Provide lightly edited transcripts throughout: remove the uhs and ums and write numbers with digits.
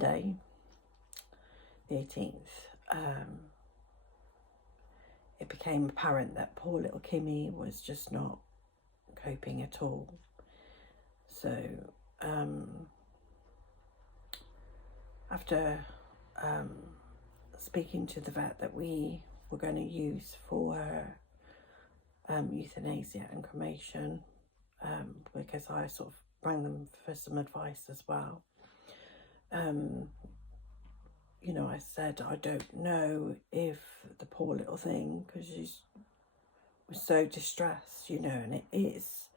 Monday, the 18th, it became apparent that poor little Kimmy was just not coping at all. So after speaking to the vet that we were going to use for her euthanasia and cremation, because I sort of rang them for some advice as well, you know, I said, I don't know if the poor little thing, because she was so distressed, you know, and it is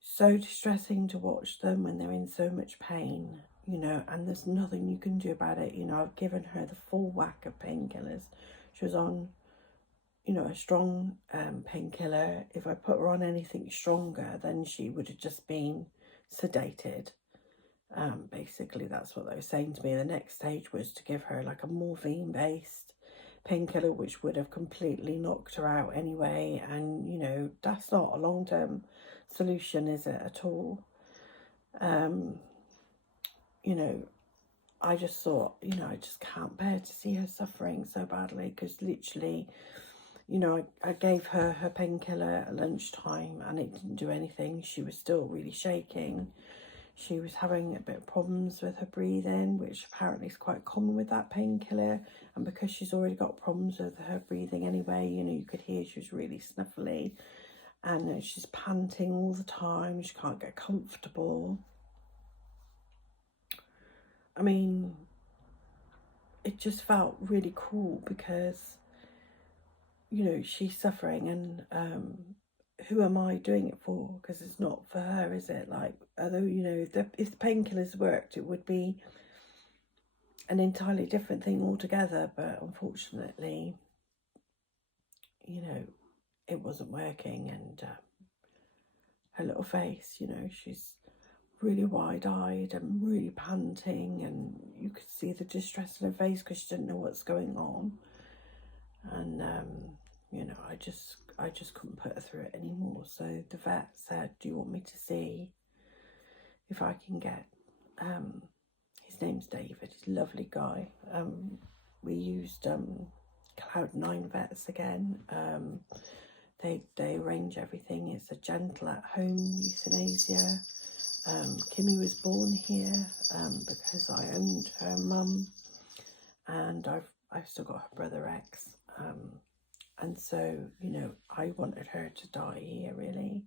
so distressing to watch them when they're in so much pain, you know, and there's nothing you can do about it. You know, I've given her the full whack of painkillers. She was on, you know, a strong painkiller. If I put her on anything stronger, then she would have just been sedated. Basically, that's what they were saying to me. The next stage was to give her like a morphine-based painkiller, which would have completely knocked her out anyway. And, you know, that's not a long-term solution, is it, at all? You know, I just thought, you know, I just can't bear to see her suffering so badly, because literally, you know, I gave her her painkiller at lunchtime and it didn't do anything. She was still really shaking. She was having a bit of problems with her breathing, which apparently is quite common with that painkiller. And because she's already got problems with her breathing anyway, you know, you could hear she was really snuffly. And she's panting all the time. She can't get comfortable. I mean, it just felt really cruel because, you know, she's suffering, and who am I doing it for? Because it's not for her, is it? Like, although, you know, if the painkillers worked, it would be an entirely different thing altogether. But unfortunately, you know, it wasn't working. And her little face, you know, she's really wide-eyed and really panting, and you could see the distress in her face because she didn't know what's going on. And you know, I just couldn't put her through it anymore. So the vet said, do you want me to see if I can get his name's David, he's a lovely guy. We used Cloud9 Vets again. They arrange everything. It's a gentle at home euthanasia. Kimmy was born here because I owned her mum, and I've still got her brother X, and so, you know, I wanted her to die here really.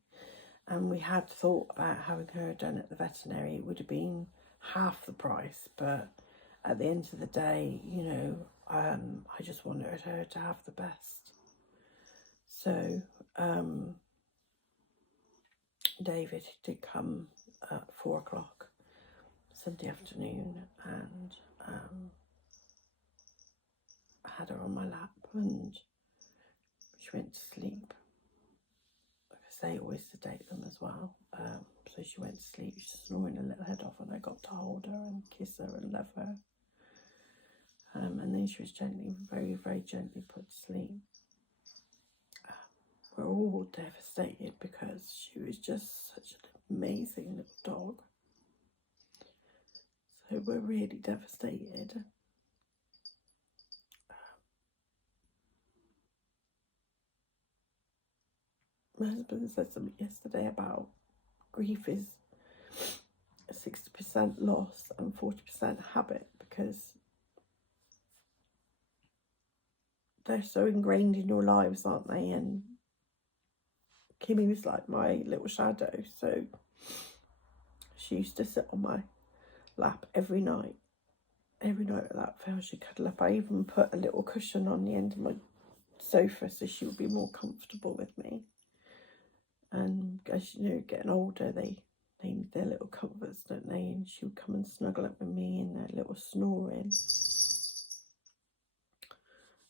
And we had thought about having her done at the veterinary. It would have been half the price, but at the end of the day, you know, I just wanted her to have the best. So David did come at 4 o'clock Sunday afternoon, and I had her on my lap and she went to sleep. Because they always sedate them as well. So she went to sleep, she's snoring her little head off, and I got to hold her and kiss her and love her. And then she was gently, very, very gently put to sleep. We're all devastated because she was just such an amazing little dog. So we're really devastated. My husband said something yesterday about grief is 60% loss and 40% habit, because they're so ingrained in your lives, aren't they? And Kimmy was like my little shadow, so she used to sit on my lap every night. Every night at that fell, she'd cuddle up. I even put a little cushion on the end of my sofa so she would be more comfortable with me. And as you know, getting older, they need their little comforts, don't they? And she would come and snuggle up with me in their little snoring.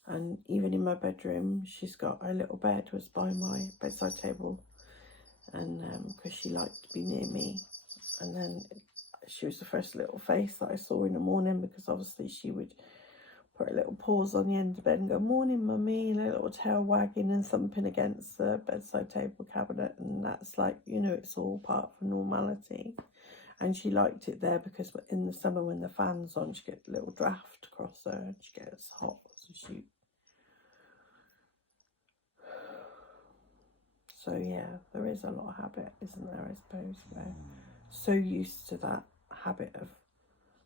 And even in my bedroom, she's got her little bed was by my bedside table, and because she liked to be near me. And then she was the first little face that I saw in the morning, because obviously she would put her little paws on the end of the bed and go, morning mummy, and her little tail wagging and thumping against the bedside table cabinet. And that's like, you know, it's all part of normality. And she liked it there because in the summer when the fan's on, she gets a little draft across her and she gets hot. So yeah, there is a lot of habit, isn't there, I suppose. We're so used to that habit of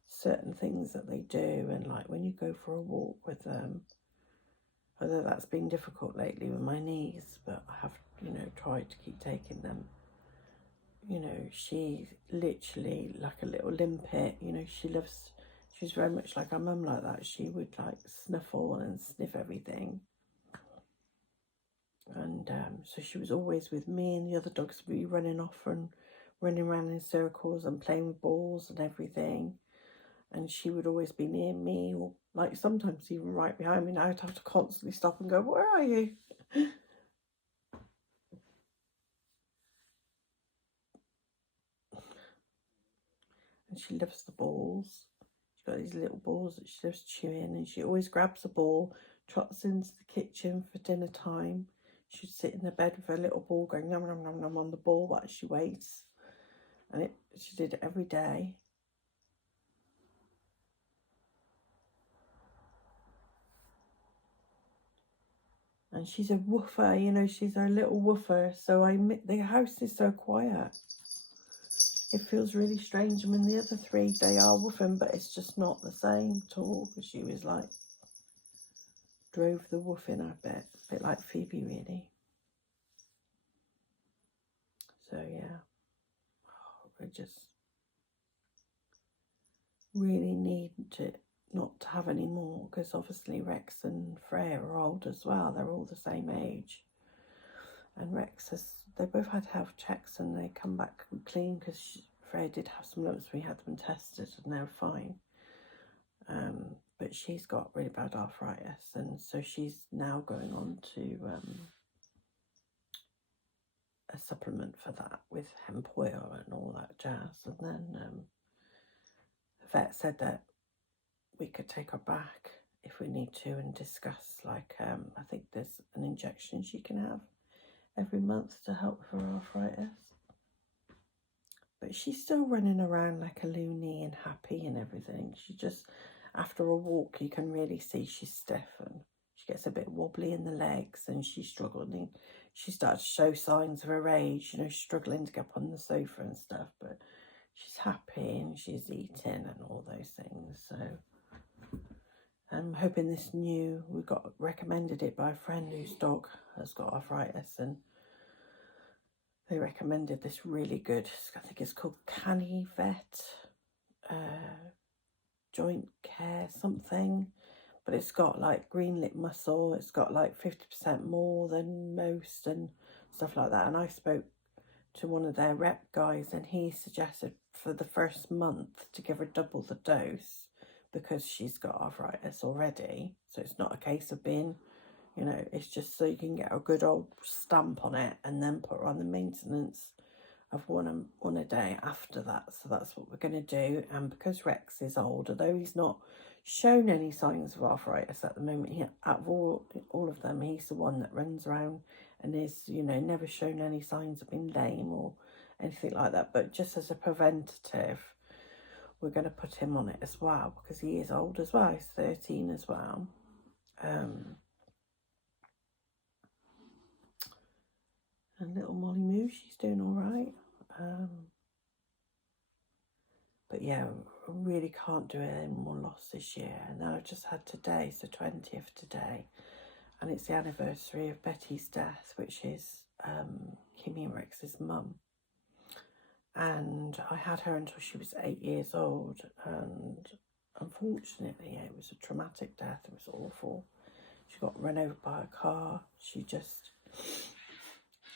certain things that they do, and like when you go for a walk with them, although that's been difficult lately with my knees, but I have, tried to keep taking them. She's literally like a little limpet, she's very much like her mum like that. She would like snuffle and sniff everything. And so she was always with me, and the other dogs would be running off and running around in circles and playing with balls and everything. And she would always be near me, or like sometimes even right behind me. And I'd have to constantly stop and go, "Where are you?" And she loves the balls. She's got these little balls that she loves chewing, and she always grabs a ball, trots into the kitchen for dinner time. She'd sit in the bed with her little ball going nom nom nom nom on the ball while she waits. And she did it every day. And she's a woofer, she's our little woofer. So the house is so quiet. It feels really strange. I mean, the other three, they are woofing, but it's just not the same at all, because she was like, drove the woofing a bit like Phoebe, really. So, yeah. I just really need to not to have any more, because obviously Rex and Freya are old as well. They're all the same age. And they both had health checks and they come back clean, because Freya did have some lumps. We had them tested and they're fine. But she's got really bad arthritis, and so she's now going on to a supplement for that with hemp oil and all that jazz. And then the vet said that we could take her back if we need to and discuss, like, I think there's an injection she can have every month to help her arthritis. But she's still running around like a loony and happy and everything. She just, after a walk, you can really see she's stiff and she gets a bit wobbly in the legs, and she's struggling. She starts to show signs of her age, struggling to get up on the sofa and stuff, but she's happy and she's eating and all those things. So I'm hoping we got recommended it by a friend whose dog has got arthritis, and they recommended this really good, I think it's called Canny Vet Joint Care something, but it's got like green lip muscle, it's got like 50% more than most and stuff like that. And I spoke to one of their rep guys, and he suggested for the first month to give her double the dose, because she's got arthritis already. So it's not a case of being, it's just so you can get a good old stamp on it and then put her on the maintenance of one a day after that. So that's what we're going to do. And because Rex is old, although he's not shown any signs of arthritis at the moment, out of all of them, he's the one that runs around and is, never shown any signs of being lame or anything like that. But just as a preventative, we're going to put him on it as well, because he is old as well. He's 13 as well. And little Molly Moo, she's doing all right. But yeah, I really can't do any more loss this year. And then I've just had today, it's the 20th today, and it's the anniversary of Betty's death, which is Kimmy and Rex's mum. And I had her until she was 8 years old, and unfortunately it was a traumatic death. It was awful. She got run over by a car. She just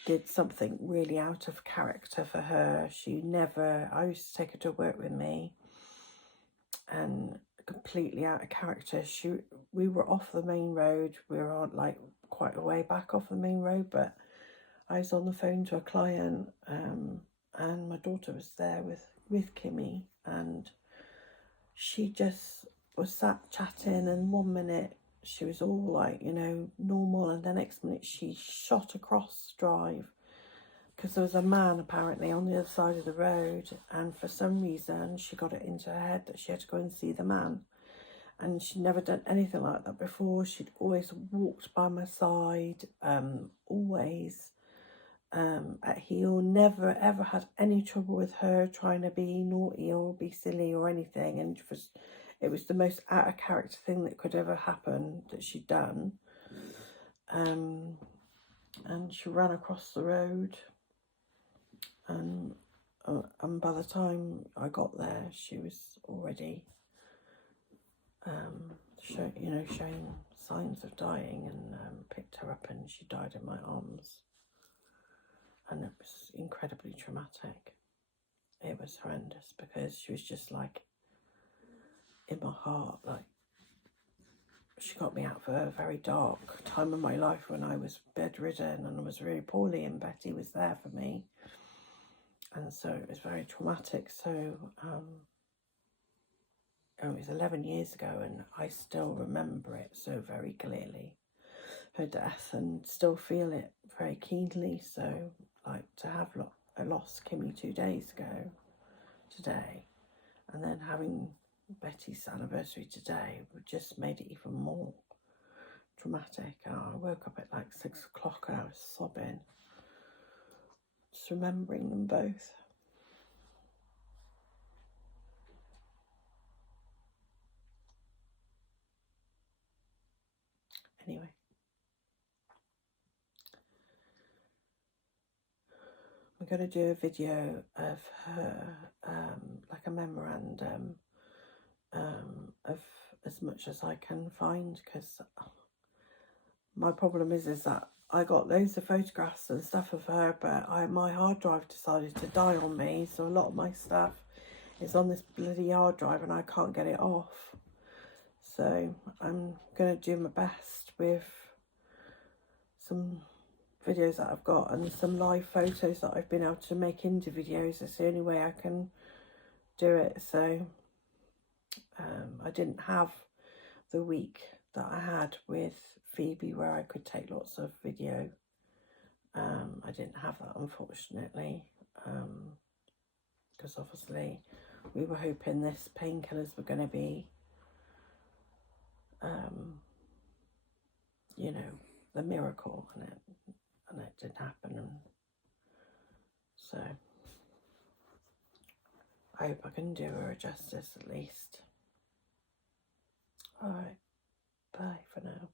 did something really out of character for her. I used to take her to work with me, and completely out of character. We were off the main road. We were on like quite a way back off the main road, but I was on the phone to a client, and my daughter was there with Kimmy, and she just was sat chatting, and 1 minute she was all like, normal, and the next minute she shot across the drive because there was a man apparently on the other side of the road, and for some reason she got it into her head that she had to go and see the man. And she'd never done anything like that before. She'd always walked by my side, always at heel, never ever had any trouble with her trying to be naughty or be silly or anything. And it was the most out of character thing that could ever happen that she'd done. And she ran across the road, and by the time I got there, she was already showing signs of dying, and picked her up and she died in my arms. And it was incredibly traumatic. It was horrendous because she was just like in my heart. Like, she got me out of a very dark time of my life when I was bedridden and I was really poorly, and Betty was there for me. And so it was very traumatic. So it was 11 years ago, and I still remember it so very clearly, her death, and still feel it very keenly. So, like, to have lost Kimmy 2 days ago today, and then having Betty's anniversary today just made it even more traumatic. I woke up at like 6 o'clock and I was sobbing, just remembering them both. Anyway, I'm going to do a video of her, like a memorandum, of as much as I can find, because my problem is that I got loads of photographs and stuff of her, but my hard drive decided to die on me, so a lot of my stuff is on this bloody hard drive and I can't get it off. So I'm going to do my best with some videos that I've got and some live photos that I've been able to make into videos. It's the only way I can do it. So I didn't have the week that I had with Phoebe where I could take lots of video. I didn't have that, unfortunately, because obviously we were hoping this painkillers were going to be you know, the miracle, and it didn't happen. And so I hope I can do her justice at least. All right, bye for now.